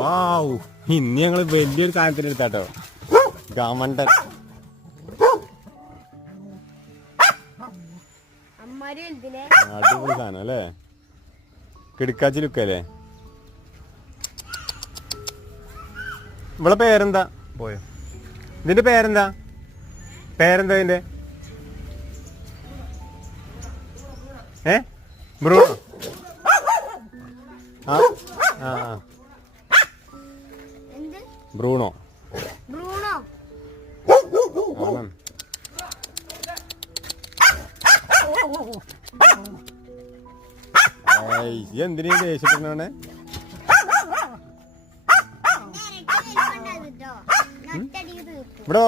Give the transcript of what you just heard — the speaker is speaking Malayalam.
വാവ്, ഇന്ന് ഞങ്ങള് വലിയൊരു സാധനത്തിന് എടുത്താട്ടോ. ഗമണ്ടൻ. അടിപൊളി സാധനം അല്ലേ? കിടക്കാച്ചി ലുക്കല്ലേ? ഇവളെ പേരെന്താ? പോയോ? ഇതിന്റെ പേരെന്താ? പേരെന്താ ഇതിന്റെ? ബ്രൂണോ? ആ ആ ബ്രൂണോ. എന്തിനാ ദേഷ്യപ്പെടുന്നേ? ഇവിടെ